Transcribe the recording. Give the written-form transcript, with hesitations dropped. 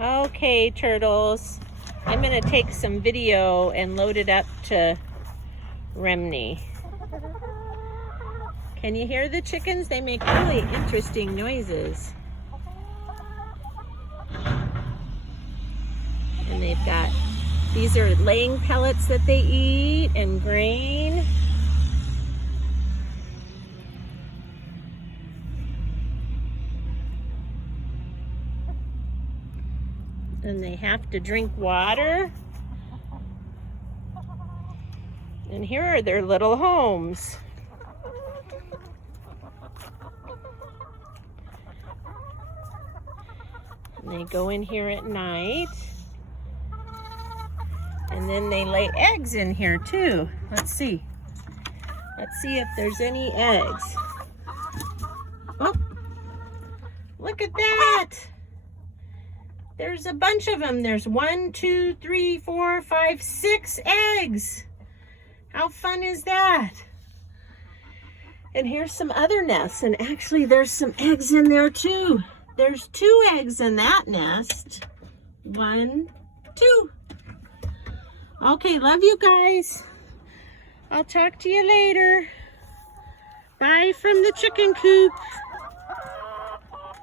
Okay, turtles. I'm going to take some video and load it up to Remni. Can you hear the chickens? They make really interesting noises. And they've got, these are laying pellets that they eat and grain. And they have to drink water. And here are their little homes. And they go in here at night. And then they lay eggs in here too. Let's see. Let's see if there's any eggs. Oh, look at that. There's a bunch of them. There's 1, 2, 3, 4, 5, 6 eggs. How fun is that? And here's some other nests. And actually there's some eggs in there too. There's 2 eggs in that nest. 1, 2. Okay, love you guys. I'll talk to you later. Bye from the chicken coop.